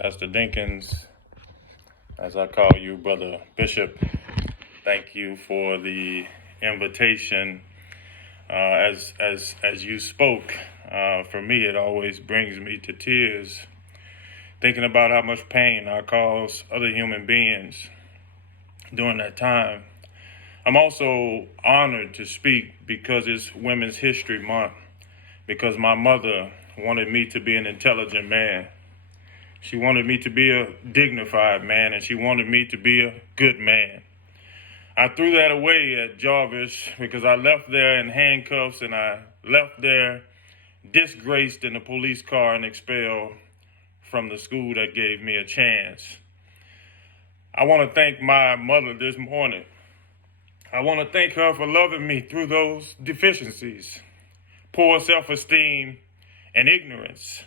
Pastor Dinkins, as I call you, Brother Bishop, thank you for the invitation. As you spoke, for me, it always brings me to tears, thinking about how much pain I cause other human beings during that time. I'm also honored to speak because it's Women's History Month, because my mother wanted me to be an intelligent man. She wanted me to be a dignified man, and she wanted me to be a good man. I threw that away at Jarvis because I left there in handcuffs, and I left there disgraced in a police car and expelled from the school that gave me a chance. I want to thank my mother this morning. I want to thank her for loving me through those deficiencies, poor self-esteem, and ignorance.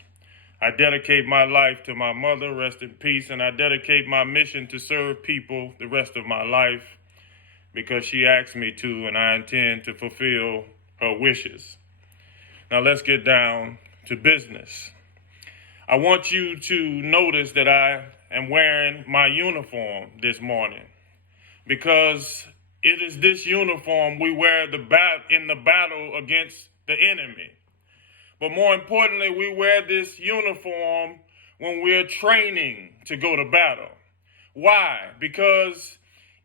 I dedicate my life to my mother, rest in peace, and I dedicate my mission to serve people the rest of my life because she asked me to, and I intend to fulfill her wishes. Now let's get down to business. I want you to notice that I am wearing my uniform this morning because it is this uniform we wear in the battle against the enemy. But more importantly, we wear this uniform when we're training to go to battle. Why? Because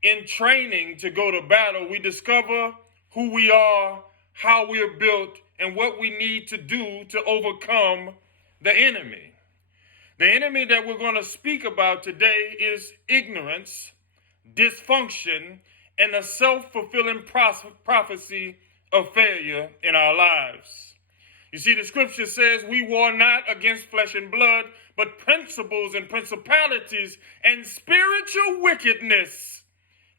in training to go to battle, we discover who we are, how we're built, and what we need to do to overcome the enemy. The enemy that we're going to speak about today is ignorance, dysfunction, and a self-fulfilling prophecy of failure in our lives. You see, the scripture says we war not against flesh and blood, but principles and principalities and spiritual wickedness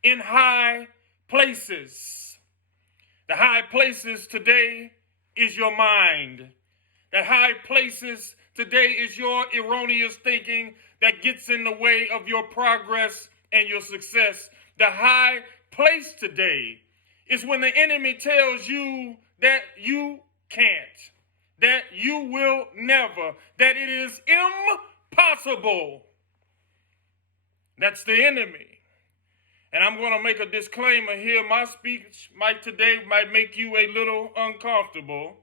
in high places. The high places today is your mind. The high places today is your erroneous thinking that gets in the way of your progress and your success. The high place today is when the enemy tells you that you can't, that you will never, that it is impossible. That's the enemy. And I'm going to make a disclaimer here. My speech today might make you a little uncomfortable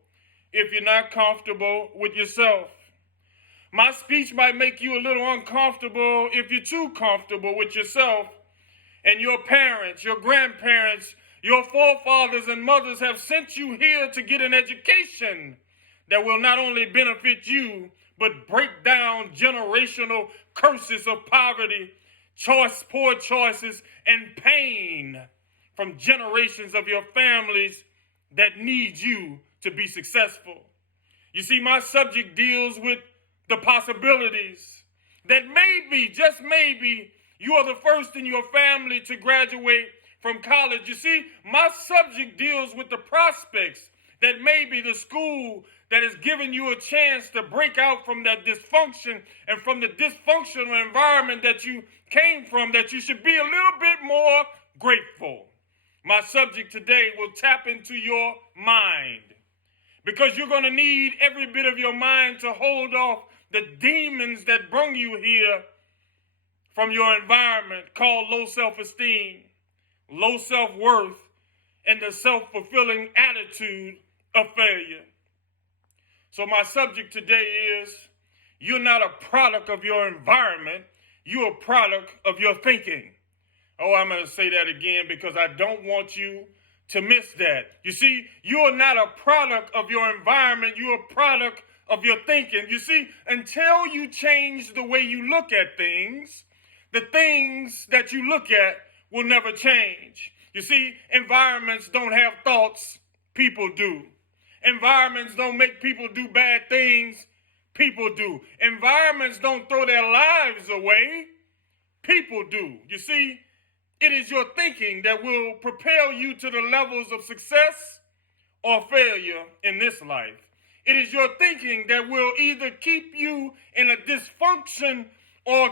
if you're not comfortable with yourself. My speech might make you a little uncomfortable if you're too comfortable with yourself. And your parents, your grandparents, your forefathers and mothers have sent you here to get an education that will not only benefit you, but break down generational curses of poverty, poor choices, and pain from generations of your families that need you to be successful. You see, my subject deals with the possibilities that maybe, just maybe, you are the first in your family to graduate from college. You see, my subject deals with the prospects that maybe the school that is giving you a chance to break out from that dysfunction and from the dysfunctional environment that you came from, that you should be a little bit more grateful. My subject today will tap into your mind because you're going to need every bit of your mind to hold off the demons that bring you here from your environment called low self-esteem, low self-worth, and the self-fulfilling attitude of failure. So my subject today is, you're not a product of your environment, you're a product of your thinking. Oh, I'm going to say that again because I don't want you to miss that. You see, you're not a product of your environment, you're a product of your thinking. You see, until you change the way you look at things, the things that you look at will never change. You see, environments don't have thoughts, people do. Environments don't make people do bad things, people do. Environments don't throw their lives away, people do. You see, it is your thinking that will propel you to the levels of success or failure in this life. It is your thinking that will either keep you in a dysfunction or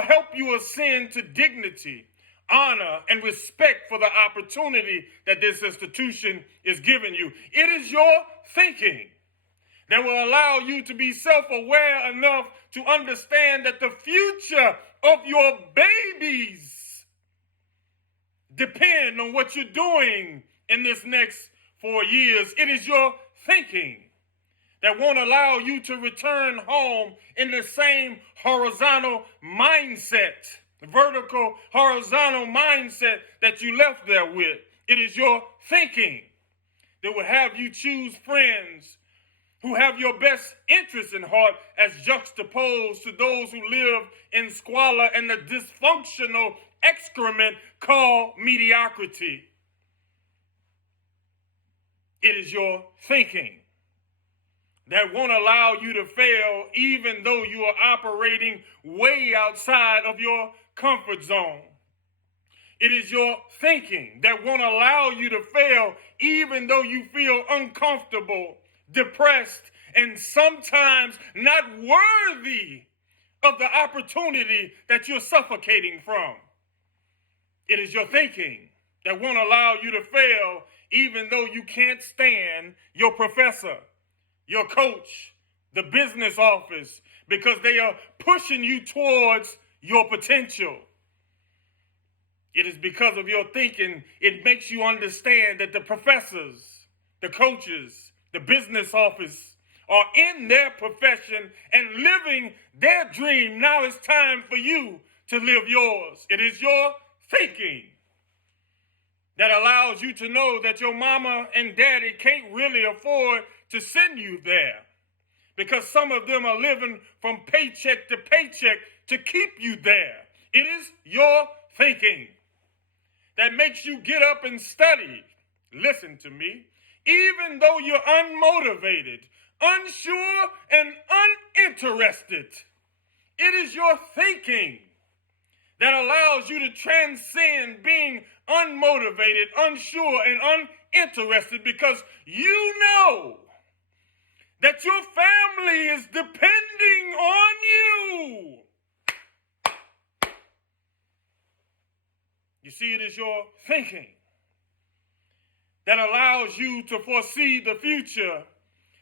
help you ascend to dignity, honor, and respect for the opportunity that this institution is giving you. It is your thinking that will allow you to be self-aware enough to understand that the future of your babies depend on what you're doing in this next 4 years. It is your thinking that won't allow you to return home in the same horizontal mindset, vertical, horizontal mindset that you left there with. It is your thinking that will have you choose friends who have your best interests in heart as juxtaposed to those who live in squalor and the dysfunctional excrement called mediocrity. It is your thinking that won't allow you to fail even though you are operating way outside of your comfort zone. It is your thinking that won't allow you to fail even though you feel uncomfortable, depressed, and sometimes not worthy of the opportunity that you're suffocating from. It is your thinking that won't allow you to fail even though you can't stand your professor, your coach, the business office, because they are pushing you towards your potential. It is because of your thinking, it makes you understand that the professors, the coaches, the business office are in their profession and living their dream. Now it's time for you to live yours. It is your thinking that allows you to know that your mama and daddy can't really afford to send you there because some of them are living from paycheck to paycheck to keep you there. It is your thinking that makes you get up and study. Listen to me. Even though you're unmotivated, unsure, and uninterested, it is your thinking that allows you to transcend being unmotivated, unsure, and uninterested because you know that your family is depending on you. You see, it is your thinking that allows you to foresee the future,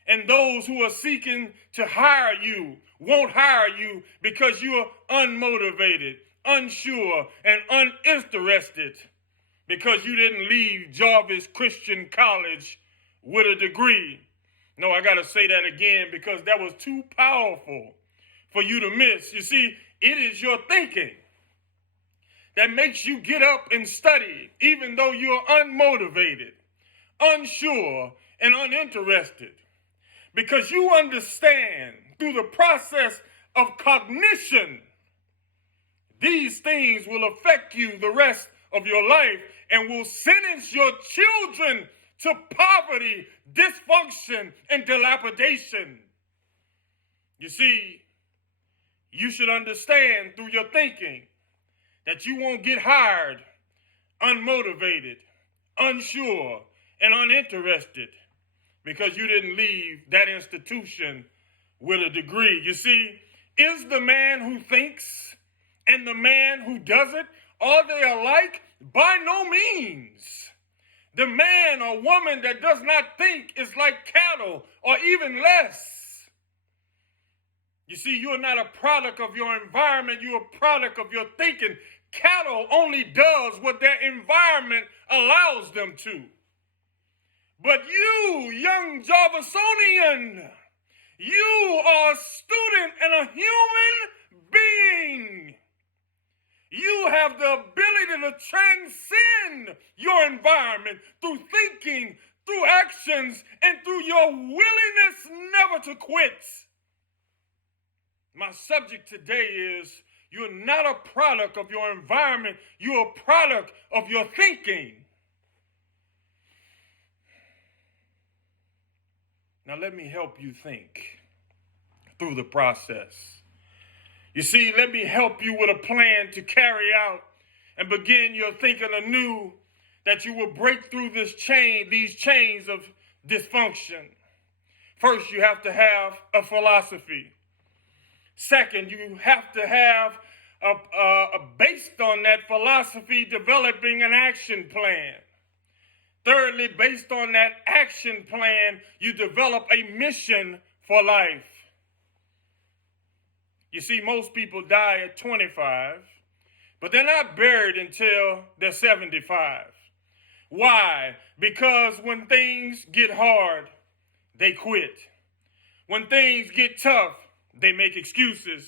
and those who are seeking to hire you won't hire you because you are unmotivated, unsure, and uninterested because you didn't leave Jarvis Christian College with a degree. No, I got to say that again because that was too powerful for you to miss. You see, it is your thinking that makes you get up and study even though you're unmotivated, unsure, and uninterested, because you understand through the process of cognition, these things will affect you the rest of your life and will sentence your children to poverty, dysfunction, and dilapidation. You see, you should understand through your thinking that you won't get hired unmotivated, unsure, and uninterested because you didn't leave that institution with a degree. You see, is the man who thinks and the man who doesn't, are they alike? By no means. The man or woman that does not think is like cattle or even less. You see, you're not a product of your environment, you're a product of your thinking. Cattle only does what their environment allows them to. But you, young Jarvisonian, you are a student and a human being. You have the ability to transcend your environment through thinking, through actions, and through your willingness never to quit. My subject today is, you're not a product of your environment, you're a product of your thinking. Now let me help you think through the process. You see, let me help you with a plan to carry out and begin your thinking anew, that you will break through these chains of dysfunction. First, you have to have a philosophy. Second, you have to have, based on that philosophy, developing an action plan. Thirdly, based on that action plan, you develop a mission for life. You see, most people die at 25, but they're not buried until they're 75. Why? Because when things get hard, they quit. When things get tough, they make excuses.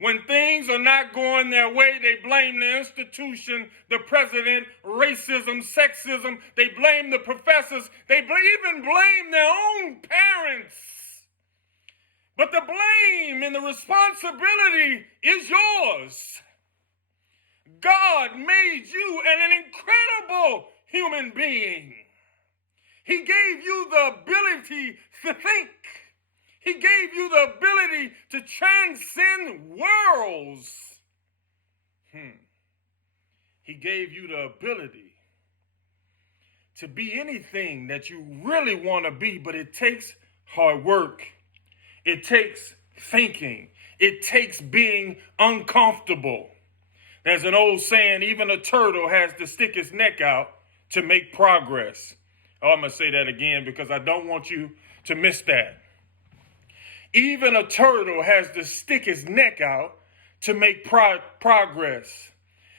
When things are not going their way, they blame the institution, the president, racism, sexism. They blame the professors. They even blame their own parents. But the blame and the responsibility is yours. God made you an incredible human being. He gave you the ability to think. He gave you the ability to transcend worlds. He gave you the ability to be anything that you really want to be, but it takes hard work. It takes thinking. It takes being uncomfortable. There's an old saying, even a turtle has to stick its neck out to make progress. Oh, I'm going to say that again because I don't want you to miss that. Even a turtle has to stick its neck out to make progress.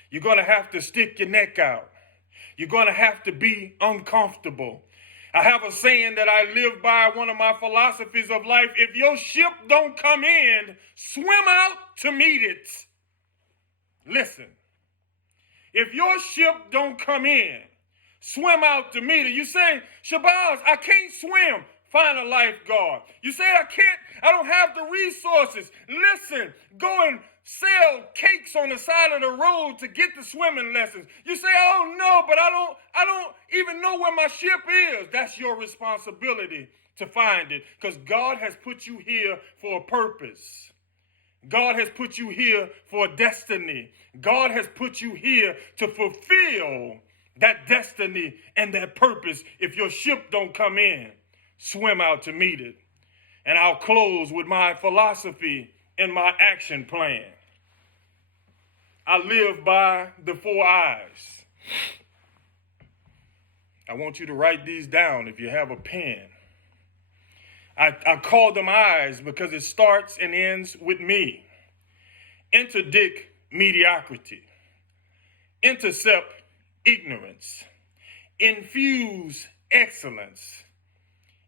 You're going to have to stick your neck out. You're going to have to be uncomfortable. I have a saying that I live by, one of my philosophies of life. If your ship don't come in, swim out to meet it. Listen, if your ship don't come in, swim out to meet it. You say, Shabazz, I can't swim. Find a lifeguard. You say, I don't have the resources. Listen, go and sell cakes on the side of the road to get the swimming lessons. You say, oh no, but I don't even know where my ship is. That's your responsibility to find it, because God has put you here for a purpose. God has put you here for a destiny. God has put you here to fulfill that destiny and that purpose. If your ship don't come in, swim out to meet it. And I'll close with my philosophy and my action plan. I live by the 4 I's. I want you to write these down if you have a pen. I call them I's because it starts and ends with me. Interdict mediocrity. Intercept ignorance. Infuse excellence.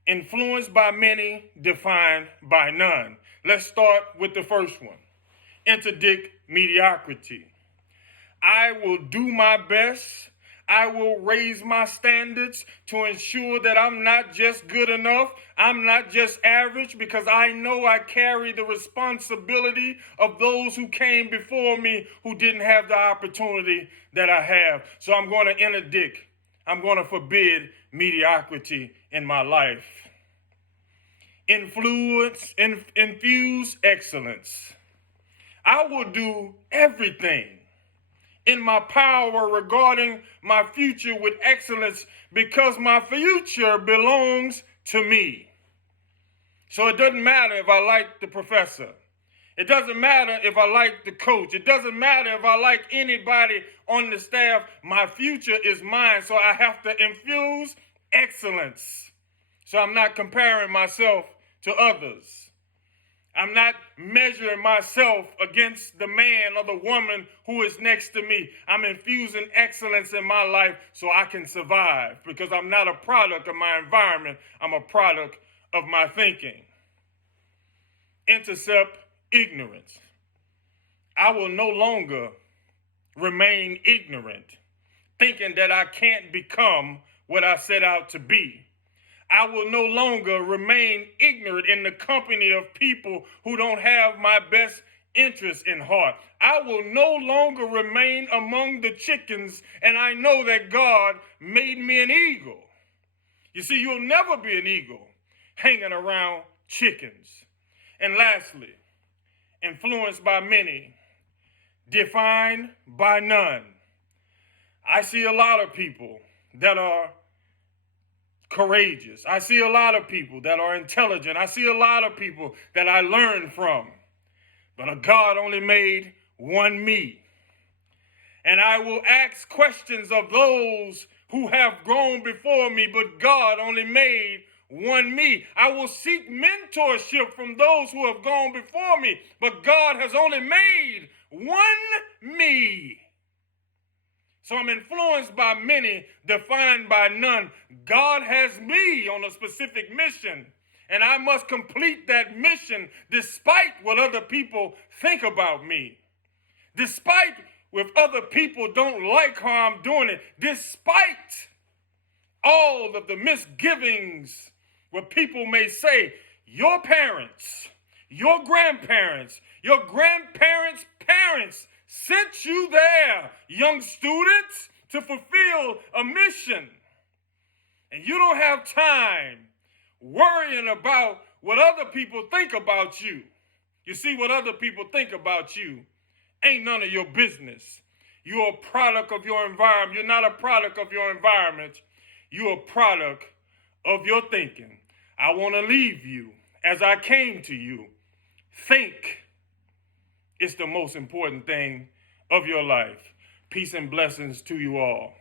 Influenced by many, defined by none. Let's start with the first one. Interdict mediocrity. I will do my best. I will raise my standards to ensure that I'm not just good enough. I'm not just average, because I know I carry the responsibility of those who came before me who didn't have the opportunity that I have. So I'm going to interdict. I'm going to forbid mediocrity in my life. Infuse excellence. I will do everything in my power regarding my future with excellence, because my future belongs to me. So it doesn't matter if I like the professor. It doesn't matter if I like the coach. It doesn't matter if I like anybody on the staff. My future is mine, so I have to infuse excellence. So I'm not comparing myself to others. I'm not measuring myself against the man or the woman who is next to me. I'm infusing excellence in my life so I can survive, because I'm not a product of my environment. I'm a product of my thinking. Intercept ignorance. I will no longer remain ignorant, thinking that I can't become what I set out to be. I will no longer remain ignorant in the company of people who don't have my best interests in heart. I will no longer remain among the chickens, and I know that God made me an eagle. You see, you'll never be an eagle hanging around chickens. And lastly, influenced by many, defined by none. I see a lot of people that are courageous. I see a lot of people that are intelligent. I see a lot of people that I learn from. But God only made one me. And I will ask questions of those who have gone before me, but God only made one me. I will seek mentorship from those who have gone before me, but God has only made one me. So I'm influenced by many, defined by none. God has me on a specific mission, and I must complete that mission despite what other people think about me. Despite if other people don't like how I'm doing it. Despite all of the misgivings where people may say, your parents, your grandparents parents sent you there, young students, to fulfill a mission. And you don't have time worrying about what other people think about you. You see, what other people think about you ain't none of your business. You're a product of your environment. You're not a product of your environment. You're a product of your thinking. I want to leave you as I came to you. Think is the most important thing of your life. Peace and blessings to you all.